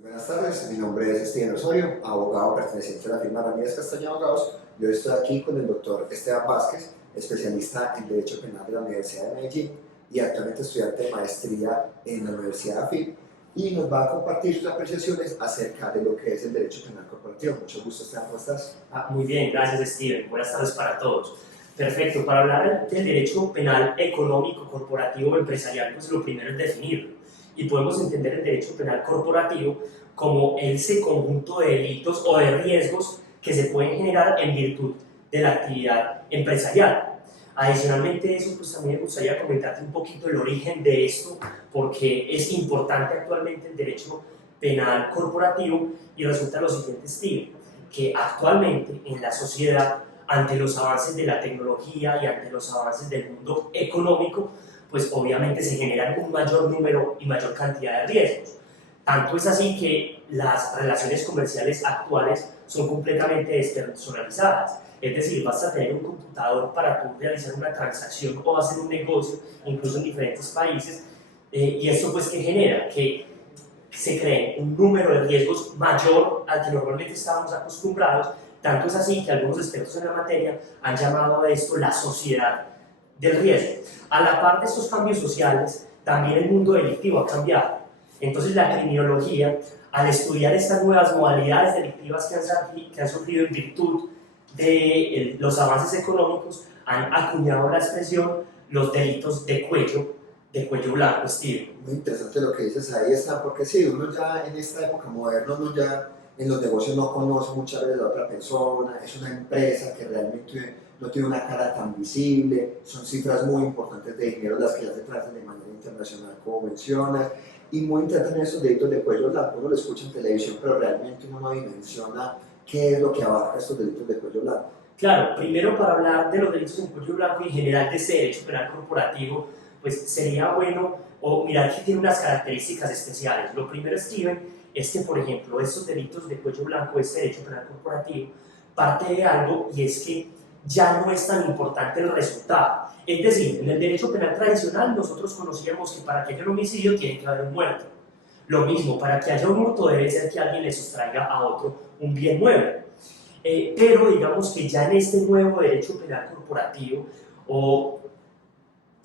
Buenas tardes, mi nombre es Steven Osorio, abogado perteneciente a la firma Ramírez Castaño Abogados. Yo estoy aquí con el doctor Esteban Vázquez, especialista en Derecho Penal de la Universidad de Medellín y actualmente estudiante de maestría en la Universidad de AFIT, y nos va a compartir sus apreciaciones acerca de lo que es el derecho penal corporativo. Mucho gusto, Esteban, ¿cómo estás? Muy bien, gracias Steven. Buenas tardes para todos. Perfecto, para hablar del derecho penal económico, corporativo o empresarial, pues lo primero es definirlo. Y podemos entender el derecho penal corporativo como ese conjunto de delitos o de riesgos que se pueden generar en virtud de la actividad empresarial. Adicionalmente eso, pues también me gustaría comentarte un poquito el origen de esto, porque es importante actualmente el derecho penal corporativo, y resulta lo siguiente, Steven, que actualmente en la sociedad, ante los avances de la tecnología y ante los avances del mundo económico, pues obviamente se generan un mayor número y mayor cantidad de riesgos. Tanto es así que las relaciones comerciales actuales son completamente despersonalizadas. Es decir, basta tener un computador para tú realizar una transacción o hacer un negocio, incluso en diferentes países, y esto pues que genera que se cree un número de riesgos mayor al que normalmente estábamos acostumbrados. Tanto es así que algunos expertos en la materia han llamado a esto la sociedad del riesgo. A la par de estos cambios sociales, también el mundo delictivo ha cambiado. Entonces la criminología, al estudiar estas nuevas modalidades delictivas que han surgido en virtud de los avances económicos, han acuñado la expresión los delitos de cuello blanco, Steve. Muy interesante lo que dices ahí, está, porque sí, uno ya en esta época moderna, uno ya en los negocios no conoce muchas veces a la otra persona, es una empresa que realmente no tiene una cara tan visible, son cifras muy importantes de dinero las que ya se tratan de manera internacional, como mencionas, y muy interesante en esos delitos de cuello blanco. Uno lo escucha en televisión, pero realmente uno no dimensiona qué es lo que abarca estos delitos de cuello blanco. Claro, primero, para hablar de los delitos en cuello blanco y en general de este derecho penal corporativo, pues sería bueno mirar que tiene unas características especiales. Lo primero, Steven, es que, por ejemplo, estos delitos de cuello blanco, este derecho penal corporativo, parte de algo, y es que ya no es tan importante el resultado. Es decir, en el derecho penal tradicional nosotros conocíamos que para que haya un homicidio tiene que haber un muerto. Lo mismo, para que haya un hurto debe ser que alguien le sustraiga a otro un bien nuevo. Pero digamos que ya en este nuevo derecho penal corporativo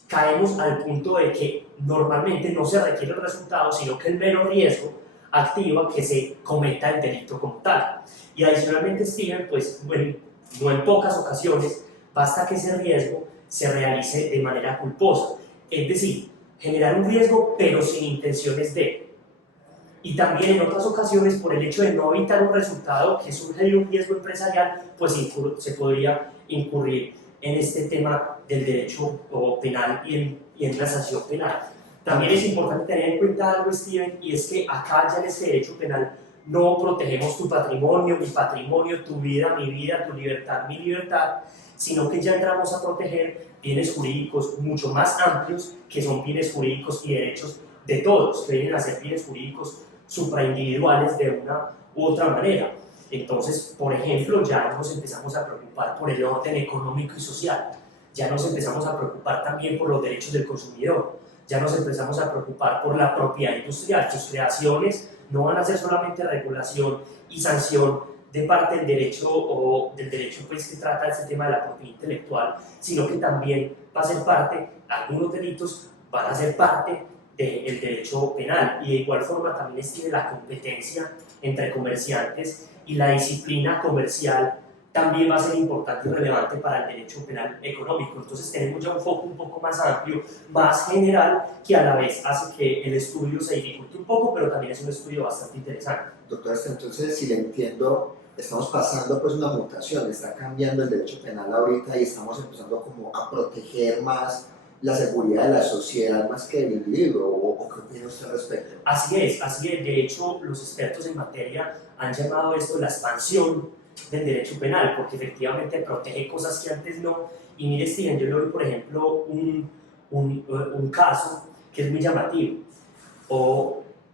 caemos al punto de que normalmente no se requiere el resultado, sino que el mero riesgo activa que se cometa el delito como tal. Y adicionalmente, Steven, pues bueno, no en pocas ocasiones, basta que ese riesgo se realice de manera culposa, es decir, generar un riesgo pero sin intenciones de. Y también en otras ocasiones, por el hecho de no evitar un resultado que surge de un riesgo empresarial, pues se podría incurrir en este tema del derecho penal y en la sanción penal. También es importante tener en cuenta algo, Steven, y es que acá ya en este derecho penal no protegemos tu patrimonio, mi patrimonio, tu vida, tu libertad, mi libertad, sino que ya entramos a proteger bienes jurídicos mucho más amplios, que son bienes jurídicos y derechos de todos, que vienen a ser bienes jurídicos supraindividuales de una u otra manera. Entonces, por ejemplo, ya nos empezamos a preocupar por el orden económico y social, ya nos empezamos a preocupar también por los derechos del consumidor, ya nos empezamos a preocupar por la propiedad industrial. Sus creaciones no van a ser solamente regulación y sanción de parte del derecho pues, que trata este tema de la propiedad intelectual, sino que también va a ser parte, algunos delitos van a ser parte del derecho penal, y de igual forma también tiene la competencia entre comerciantes, y la disciplina comercial también va a ser importante y relevante para el derecho penal económico. Entonces tenemos ya un foco un poco más amplio, más general, que a la vez hace que el estudio se dificulte un poco, pero también es un estudio bastante interesante. Doctor, entonces, si le entiendo, estamos pasando pues una mutación, está cambiando el derecho penal ahorita y estamos empezando como a proteger más la seguridad de la sociedad más que del individuo, ¿o qué opina usted al respecto? Así es, de hecho los expertos en materia han llamado esto la expansión del derecho penal, porque efectivamente protege cosas que antes no. Y mire, Steven, yo le doy por ejemplo un caso que es muy llamativo.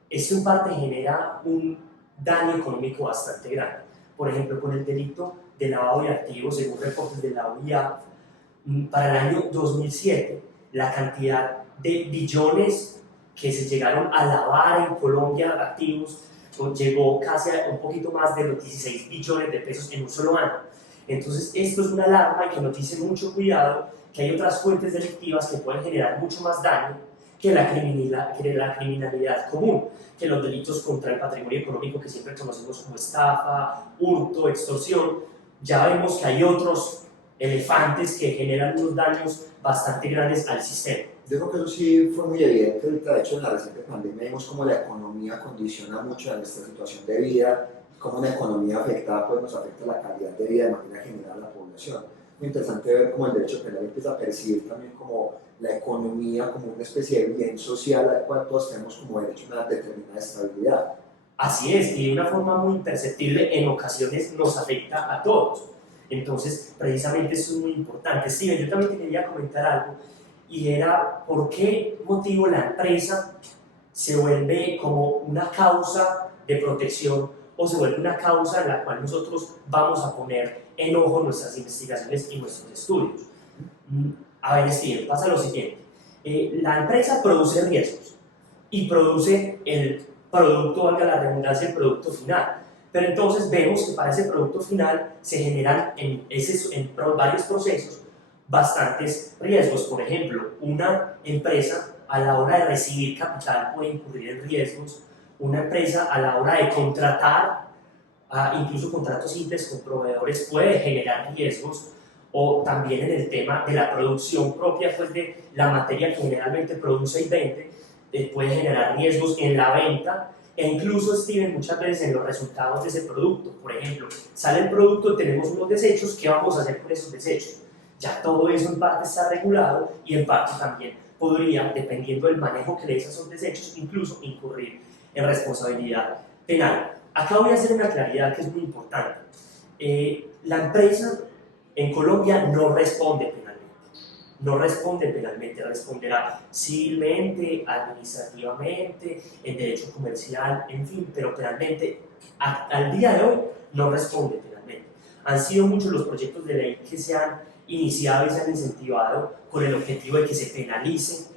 Esto en parte genera un daño económico bastante grande. Por ejemplo, con el delito de lavado de activos, según reportes de la OIA, para el año 2007, la cantidad de billones que se llegaron a lavar en Colombia activos llegó casi a un poquito más de los 16 billones de pesos en un solo año. Entonces esto es una alarma y que nos dice mucho cuidado que hay otras fuentes delictivas que pueden generar mucho más daño que la criminalidad común, que los delitos contra el patrimonio económico que siempre conocemos como estafa, hurto, extorsión. Ya vemos que hay otros elefantes que generan unos daños bastante grandes al sistema. Yo creo que eso sí fue muy evidente ahorita, de hecho en la reciente pandemia vimos cómo la economía condiciona mucho a nuestra situación de vida, cómo una economía afectada pues nos afecta la calidad de vida de manera general a la población. Muy interesante ver cómo el derecho penal empieza a percibir también como la economía como una especie de bien social al cual todos tenemos como derecho a una determinada estabilidad. Así es, y de una forma muy imperceptible en ocasiones nos afecta a todos. Entonces, precisamente eso es muy importante. Steven, yo también te quería comentar algo, y era por qué motivo la empresa se vuelve como una causa de protección o se vuelve una causa en la cual nosotros vamos a poner en ojo nuestras investigaciones y nuestros estudios. A ver, Steven, pasa lo siguiente. La empresa produce riesgos y produce el producto, valga la redundancia, el producto final. Pero entonces vemos que para ese producto final se generan en varios procesos bastantes riesgos. Por ejemplo, una empresa a la hora de recibir capital puede incurrir en riesgos. Una empresa a la hora de contratar, incluso contratos simples con proveedores, puede generar riesgos. O también en el tema de la producción propia, pues de la materia que generalmente produce y vende, puede generar riesgos en la venta e incluso, Steven, muchas veces en los resultados de ese producto. Por ejemplo, sale el producto, tenemos unos desechos, ¿qué vamos a hacer con esos desechos? Ya todo eso en parte está regulado y en parte también podría, dependiendo del manejo que le des a esos desechos, incluso incurrir en responsabilidad penal. Acá voy a hacer una claridad que es muy importante. La empresa en Colombia no responde penalmente. No responde penalmente, responderá civilmente, administrativamente, en derecho comercial, en fin, pero penalmente, al día de hoy, no responde penalmente. Han sido muchos los proyectos de ley que se han iniciado y se han incentivado con el objetivo de que se penalice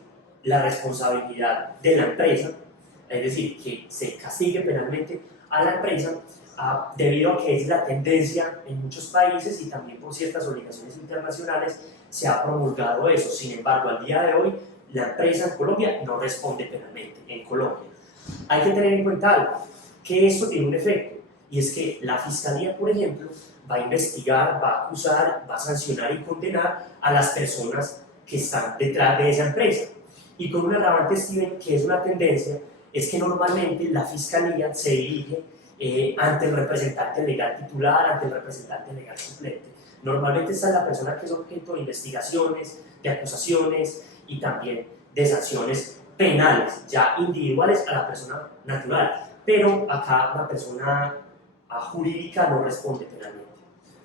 la responsabilidad de la empresa, es decir, que se castigue penalmente a la empresa, debido a que es la tendencia en muchos países y también por ciertas obligaciones internacionales se ha promulgado eso. Sin embargo, al día de hoy, la empresa en Colombia no responde penalmente en Colombia. Hay que tener en cuenta algo, que esto tiene un efecto, y es que la Fiscalía, por ejemplo, va a investigar, va a acusar, va a sancionar y condenar a las personas que están detrás de esa empresa. Y con un agravante, Steven, que es una tendencia, es que normalmente la Fiscalía se dirige ante el representante legal titular, ante el representante legal suplente. Normalmente esta es la persona que es objeto de investigaciones, de acusaciones y también de sanciones penales, ya individuales a la persona natural. Pero acá la persona jurídica no responde penalmente.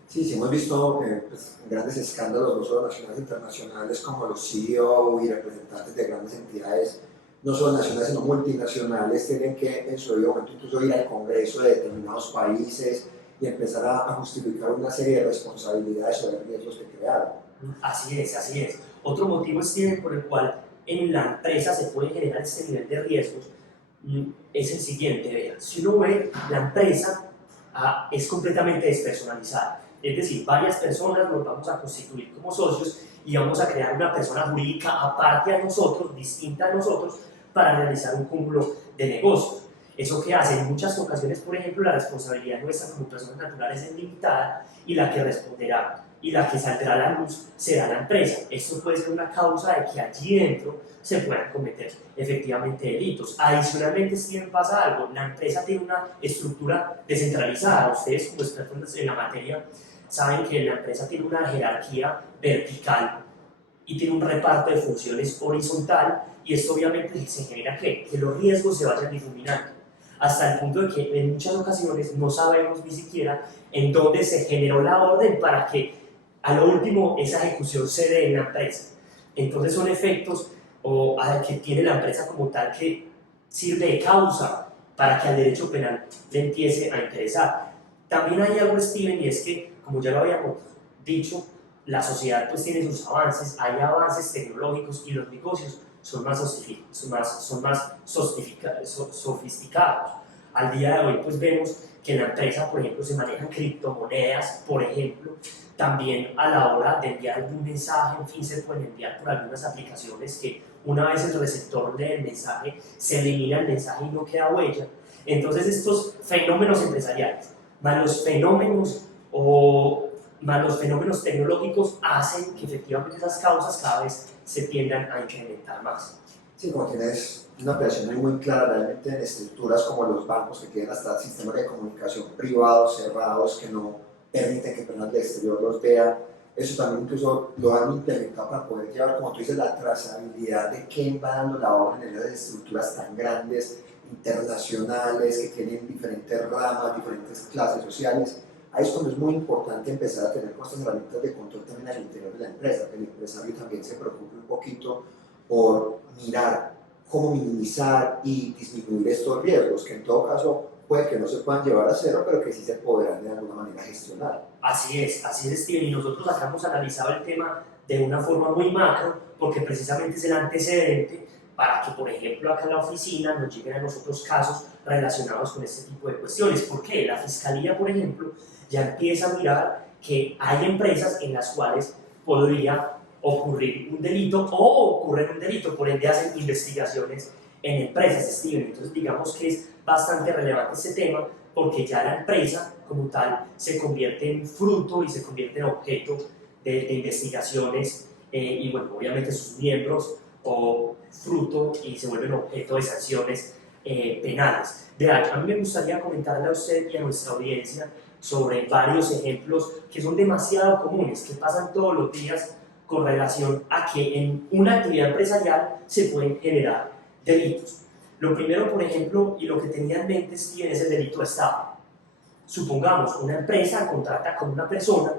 Sí, sí, hemos visto pues, grandes escándalos, no solo nacionales e internacionales, como los CEO y representantes de grandes entidades, no solo nacionales, sino multinacionales, tienen que en su debido momento incluso ir al Congreso de determinados países y empezar a justificar una serie de responsabilidades sobre riesgos que crearon. Así es, así es. Otro motivo, Steven, por el cual en la empresa se puede generar este nivel de riesgos es el siguiente. Vean, si uno ve, la empresa es completamente despersonalizada. Es decir, varias personas nos vamos a constituir como socios y vamos a crear una persona jurídica aparte a nosotros, distinta a nosotros, para realizar un cúmulo de negocios. ¿Eso que hace? En muchas ocasiones, por ejemplo, la responsabilidad nuestra como personas naturales es limitada y la que responderá y la que saldrá a la luz será la empresa. Esto puede ser una causa de que allí dentro se puedan cometer efectivamente delitos. Adicionalmente, si bien pasa algo, la empresa tiene una estructura descentralizada. Ustedes como expertos en la materia saben que la empresa tiene una jerarquía vertical y tiene un reparto de funciones horizontal, y esto obviamente se genera que los riesgos se vayan difuminando hasta el punto de que en muchas ocasiones no sabemos ni siquiera en dónde se generó la orden para que a lo último esa ejecución se dé en la empresa. Entonces son efectos que tiene la empresa como tal que sirve de causa para que al derecho penal le empiece a interesar. También hay algo, Steven, y es que, como ya lo habíamos dicho, la sociedad pues tiene sus avances, hay avances tecnológicos y los negocios son más sofisticados. Al día de hoy pues vemos que en la empresa, por ejemplo, se manejan criptomonedas, por ejemplo, también a la hora de enviar algún mensaje, en fin, se pueden enviar por algunas aplicaciones que una vez el receptor lee el mensaje, se elimina el mensaje y no queda huella. Entonces estos fenómenos empresariales, más los fenómenos tecnológicos hacen que efectivamente esas causas cada vez se tiendan a incrementar más. Sí, como tienes una operación muy clara realmente en estructuras como los bancos que tienen hasta sistemas de comunicación privados, cerrados, que no permiten que personas del exterior los vean. Eso también incluso lo han implementado para poder llevar, como tú dices, la trazabilidad de quién va dando la orden en esas estructuras tan grandes, internacionales, que tienen diferentes ramas, diferentes clases sociales. Ahí es cuando es muy importante empezar a tener estas herramientas de control también al interior de la empresa, que el empresario también se preocupe un poquito por mirar cómo minimizar y disminuir estos riesgos, que en todo caso puede que no se puedan llevar a cero, pero que sí se podrán de alguna manera gestionar. Así es, Steven, y nosotros acá hemos analizado el tema de una forma muy macro, porque precisamente es el antecedente para que, por ejemplo, acá en la oficina nos lleguen a nosotros casos relacionados con este tipo de cuestiones. ¿Por qué? La Fiscalía, por ejemplo, ya empieza a mirar que hay empresas en las cuales podría ocurrir un delito o ocurre un delito, por ende hacen investigaciones en empresas, Steven. Entonces digamos que es bastante relevante este tema porque ya la empresa como tal se convierte en fruto y se convierte en objeto de investigaciones y bueno, obviamente sus miembros o fruto y se vuelven objeto de sanciones penales. De hecho, a mí me gustaría comentarle a usted y a nuestra audiencia sobre varios ejemplos que son demasiado comunes, que pasan todos los días con relación a que en una actividad empresarial se pueden generar delitos. Lo primero, por ejemplo, y lo que tenía en mente Steven, es el delito de estafa. Supongamos, una empresa contrata con una persona,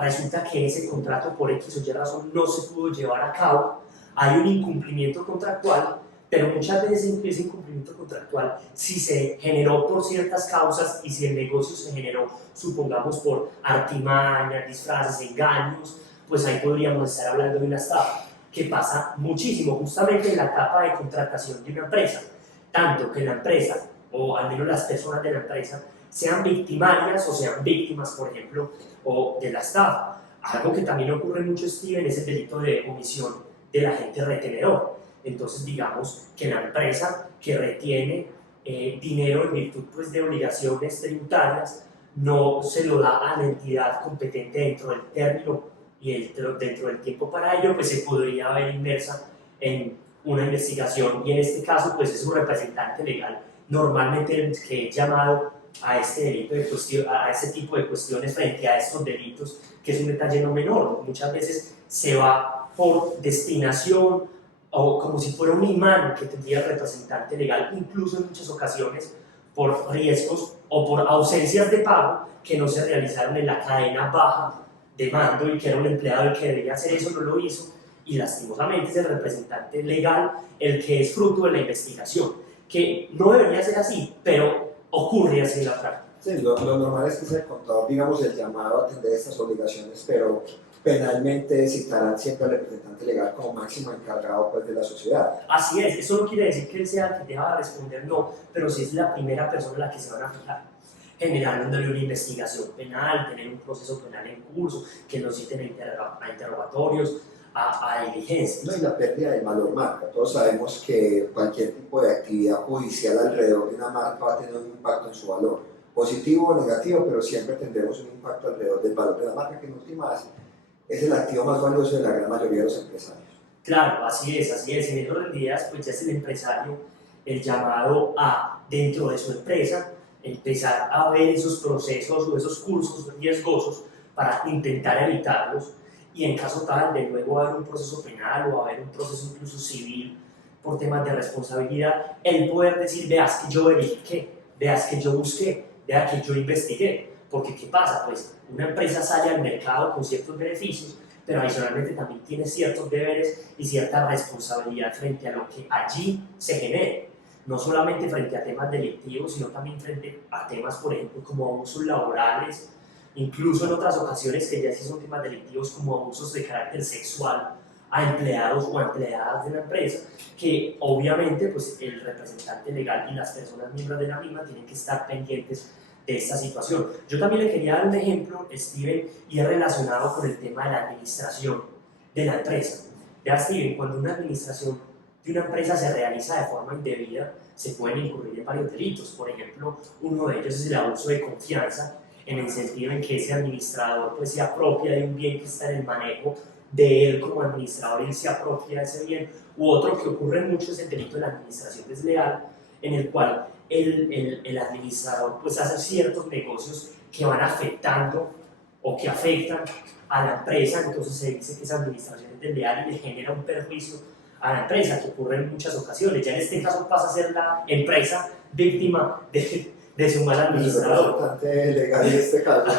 resulta que ese contrato por X o Y razón no se pudo llevar a cabo, hay un incumplimiento contractual, pero muchas veces ese incumplimiento contractual, si se generó por ciertas causas y si el negocio se generó, supongamos, por artimañas, disfraces, engaños, pues ahí podríamos estar hablando de una estafa, que pasa muchísimo justamente en la etapa de contratación de una empresa, tanto que la empresa, o al menos las personas de la empresa, sean victimarias o sean víctimas, por ejemplo, o de la estafa. Algo que también ocurre mucho, Steven, es el delito de omisión del agente retenedor. Entonces, digamos que la empresa que retiene dinero en virtud pues, de obligaciones tributarias no se lo da a la entidad competente dentro del término y dentro del tiempo para ello, pues se podría ver inmersa en una investigación y en este caso pues es un representante legal normalmente que es llamado a este delito a este tipo de cuestiones frente a estos delitos, que es un detalle no menor. Muchas veces se va por destinación o como si fuera un imán que tendría el representante legal, incluso en muchas ocasiones por riesgos o por ausencias de pago que no se realizaron en la cadena baja de mando y que era un empleado el que debería hacer eso, no lo hizo, y lastimosamente es el representante legal el que es fruto de la investigación, que no debería ser así, pero ocurre así en la práctica. Sí, lo normal es que sea el contador, digamos, el llamado a atender estas obligaciones, pero penalmente citarán siempre al representante legal como máximo encargado pues, de la sociedad. Así es, eso no quiere decir que él sea el que deba responder, no, pero sí es la primera persona en la que se van a fijar, generándole una investigación penal, tener un proceso penal en curso, que nos citen a interrogatorios, a diligencias. No, y la pérdida de valor marca. Todos sabemos que cualquier tipo de actividad judicial alrededor de una marca va a tener un impacto en su valor, positivo o negativo, pero siempre tendremos un impacto alrededor del valor de la marca, que en últimas es el activo más valioso de la gran mayoría de los empresarios. Claro, así es, en esos días pues ya es el empresario el llamado a, dentro de su empresa, empezar a ver esos procesos o esos cursos riesgosos para intentar evitarlos y en caso tal de luego haber un proceso penal o haber un proceso incluso civil por temas de responsabilidad, el poder decir, veas que yo verifiqué, veas que yo busqué, veas que yo investigué, porque ¿qué pasa? Pues una empresa sale al mercado con ciertos beneficios, pero adicionalmente también tiene ciertos deberes y cierta responsabilidad frente a lo que allí se genere, no solamente frente a temas delictivos, sino también frente a temas, por ejemplo, como abusos laborales, incluso en otras ocasiones que ya sí son temas delictivos como abusos de carácter sexual a empleados o a empleadas de la empresa, que obviamente pues, el representante legal y las personas miembros de la misma tienen que estar pendientes de esta situación. Yo también le quería dar un ejemplo, Steven, y es relacionado con el tema de la administración de la empresa. Ya, Steven, cuando una administración de una empresa se realiza de forma indebida, se pueden incurrir en varios delitos. Por ejemplo, uno de ellos es el abuso de confianza, en el sentido en que ese administrador pues, se apropia de un bien que está en el manejo de él como administrador y él se apropia de ese bien. U otro que ocurre mucho es el delito de la administración desleal, en el cual el administrador pues, hace ciertos negocios que van afectando o que afectan a la empresa, entonces se dice que esa administración es desleal y le genera un perjuicio a la empresa, que ocurre en muchas ocasiones. Ya en este caso pasa a ser la empresa víctima de su mal administrador. Es bastante legal en este caso.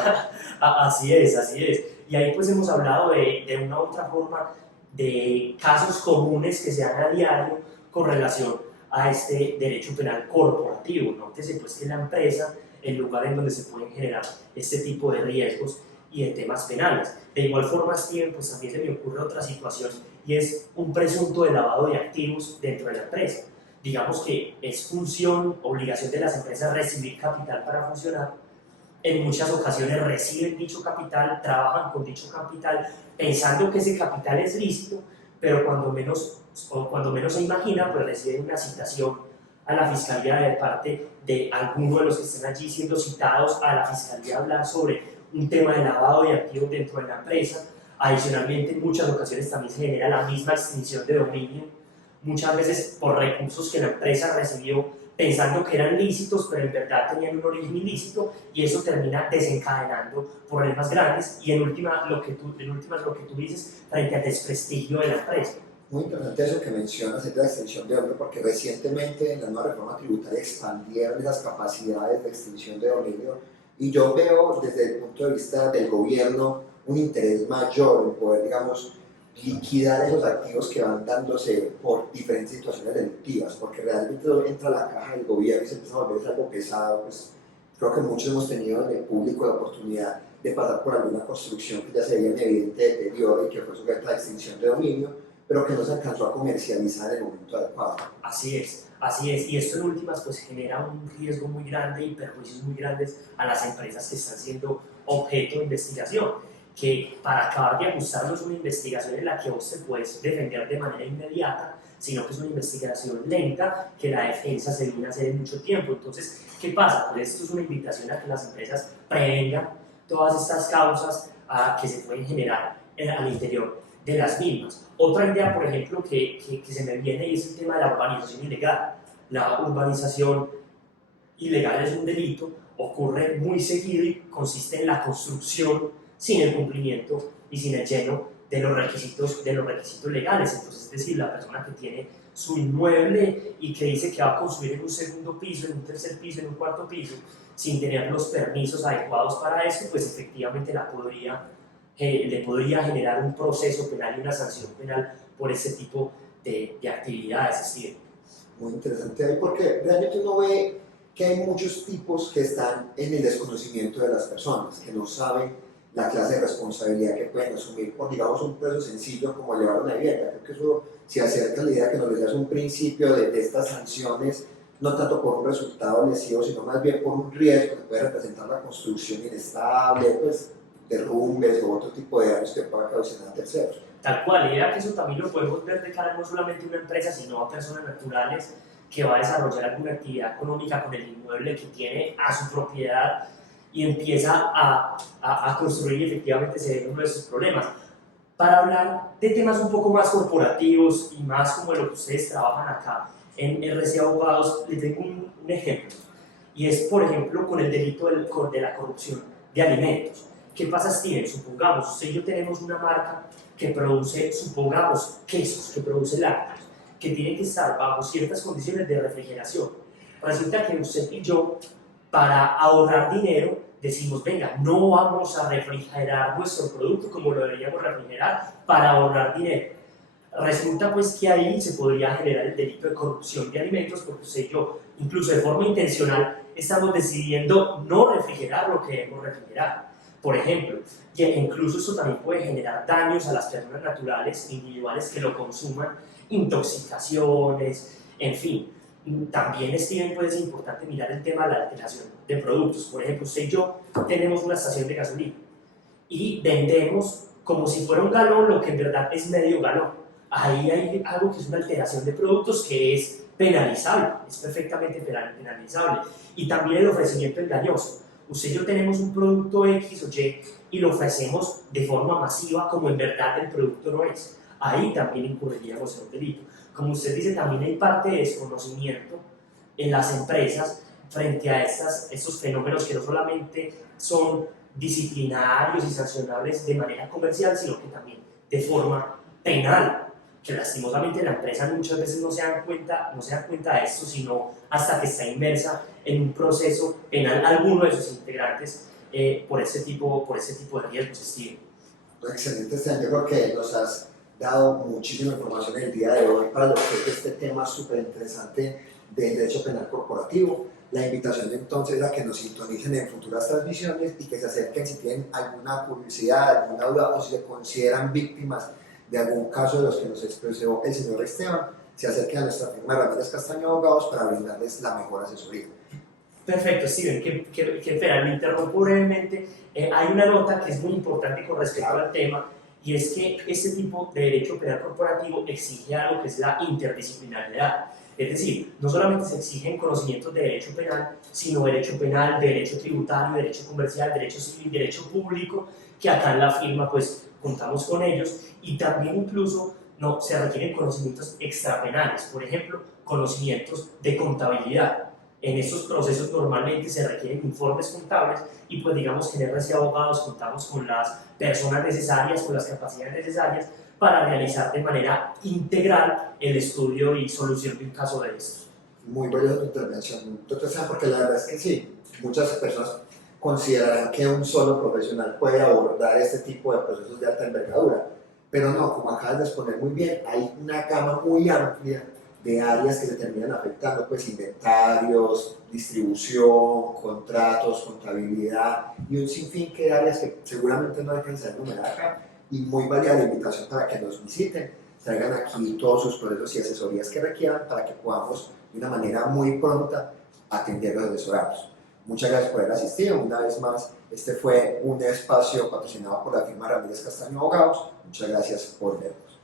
Así es, así es. Y ahí pues hemos hablado de una u otra forma de casos comunes que se dan a diario con relación a este derecho penal corporativo. Nótese pues que la empresa, el lugar en donde se pueden generar este tipo de riesgos y de temas penales. De igual forma, Steven, pues también se me ocurre otra situación y es un presunto de lavado de activos dentro de la empresa. Digamos que es función, obligación de las empresas recibir capital para funcionar. En muchas ocasiones reciben dicho capital, trabajan con dicho capital pensando que ese capital es lícito, pero cuando menos se imagina, pues reciben una citación a la fiscalía de parte de alguno de los que están allí siendo citados a la fiscalía a hablar sobre un tema de lavado de activos dentro de la empresa. Adicionalmente, en muchas ocasiones también se genera la misma extinción de dominio, muchas veces por recursos que la empresa recibió pensando que eran lícitos, pero en verdad tenían un origen ilícito, y eso termina desencadenando problemas grandes y en últimas lo que tú dices frente al desprestigio de la empresa. Muy interesante eso que mencionas, es la extinción de dominio, porque recientemente en la nueva reforma tributaria expandieron esas capacidades de extinción de dominio, y yo veo desde el punto de vista del gobierno un interés mayor en poder, digamos, liquidar esos activos que van dándose por diferentes situaciones delictivas, porque realmente entra a la caja del gobierno y se empieza a volver algo pesado. Pues creo que muchos hemos tenido en el público la oportunidad de pasar por alguna construcción que ya se veía en evidente deterioro y que fue sujeta a extinción de dominio, pero que no se alcanzó a comercializar en el momento adecuado. Así es, y esto en últimas pues genera un riesgo muy grande y perjuicios muy grandes a las empresas que están siendo objeto de investigación, que para acabar de ajustar no es una investigación en la que vos te puedes defender de manera inmediata, sino que es una investigación lenta que la defensa se viene a hacer en mucho tiempo. Entonces, ¿qué pasa? Pues esto es una invitación a que las empresas prevengan todas estas causas que se pueden generar al interior de las mismas. Otra idea, por ejemplo, que se me viene y es el tema de la urbanización ilegal. La urbanización ilegal es un delito, ocurre muy seguido y consiste en la construcción sin el cumplimiento y sin el lleno de los requisitos legales. Entonces, es decir, la persona que tiene su inmueble y que dice que va a construir en un segundo piso, en un tercer piso, en un cuarto piso, sin tener los permisos adecuados para eso, pues efectivamente le podría generar un proceso penal y una sanción penal por ese tipo de actividades. ¿Sí? Muy interesante ahí, porque realmente uno ve que hay muchos tipos que están en el desconocimiento de las personas, que no saben la clase de responsabilidad que pueden asumir por, digamos, un proceso sencillo como llevar una vivienda. Creo que eso se acerca a la idea que nos decías un principio de estas sanciones, no tanto por un resultado lesivo, sino más bien por un riesgo que puede representar la construcción inestable, pues, derrumbes o otro tipo de daños que pueda causar a terceros. Tal cual, y era que eso también lo podemos ver de cara no solamente a una empresa, sino a personas naturales que va a desarrollar alguna actividad económica con el inmueble que tiene a su propiedad y empieza a construir, y efectivamente se ve uno de esos problemas. Para hablar de temas un poco más corporativos y más como de lo que ustedes trabajan acá en RC Abogados, les tengo un ejemplo, y es, por ejemplo, con el delito de la corrupción de alimentos. ¿Qué pasa, Steven? Supongamos, usted y yo tenemos una marca que produce, supongamos, quesos, que produce lácteos, que tienen que estar bajo ciertas condiciones de refrigeración. Resulta que usted y yo, para ahorrar dinero, decimos, venga, no vamos a refrigerar nuestro producto como lo deberíamos refrigerar para ahorrar dinero. Resulta pues que ahí se podría generar el delito de corrupción de alimentos, porque usted y yo, incluso de forma intencional, estamos decidiendo no refrigerar lo que debemos refrigerar. Por ejemplo, y incluso esto también puede generar daños a las personas naturales, individuales que lo consuman, intoxicaciones, en fin. También, Steven, pues es importante mirar el tema de la alteración de productos. Por ejemplo, usted y yo tenemos una estación de gasolina y vendemos como si fuera un galón lo que en verdad es medio galón. Ahí hay algo que es una alteración de productos que es penalizable, es perfectamente penalizable. Y también el ofrecimiento engañoso. Usted y yo tenemos un producto X o Y lo ofrecemos de forma masiva como en verdad el producto no es. Ahí también incurriríamos en un delito. Como usted dice, también hay parte de desconocimiento en las empresas frente a estos fenómenos que no solamente son disciplinarios y sancionables de manera comercial, sino que también de forma penal, que lastimosamente la empresa muchas veces no se dan cuenta de esto, sino hasta que está inmersa en un proceso penal alguno de sus integrantes por ese tipo de riesgos, Steve. Excelente, Esteban. Yo creo que nos has dado muchísima información el día de hoy para lo que es este tema súper interesante del derecho penal corporativo. La invitación entonces a que nos sintonicen en futuras transmisiones y que se acerquen si tienen alguna curiosidad, alguna duda o si se consideran víctimas de algún caso de los que nos expresó el señor Esteban, se acerquen a nuestra firma Ramírez Castaño Abogados para brindarles la mejor asesoría. Perfecto, Steven, que espera, lo interrumpo brevemente. Hay una nota que es muy importante con respecto al tema, y es que este tipo de derecho penal corporativo exige algo que es la interdisciplinariedad. Es decir, no solamente se exigen conocimientos de derecho penal, sino derecho penal, derecho tributario, derecho comercial, derecho civil, derecho público, que acá en la firma pues contamos con ellos, y también incluso no, se requieren conocimientos extrapenales, por ejemplo, conocimientos de contabilidad. En estos procesos normalmente se requieren informes contables y pues digamos que en RC Abogados contamos con las personas necesarias, con las capacidades necesarias para realizar de manera integral el estudio y solución de un caso de estos. Muy buena tu intervención, doctor Sam, porque la verdad es que sí, muchas personas considerarán que un solo profesional puede abordar este tipo de procesos de alta envergadura, pero no, como acabas de exponer muy bien, hay una gama muy amplia de áreas que se terminan afectando, pues inventarios, distribución, contratos, contabilidad y un sinfín de áreas que seguramente no alcanzan a enumerar acá, y muy válida la invitación para que nos visiten, traigan aquí todos sus procesos y asesorías que requieran para que podamos de una manera muy pronta atenderlos y asesorarlos. Muchas gracias por haber asistido. Una vez más, este fue un espacio patrocinado por la firma Ramírez Castaño Abogados. Muchas gracias por vernos.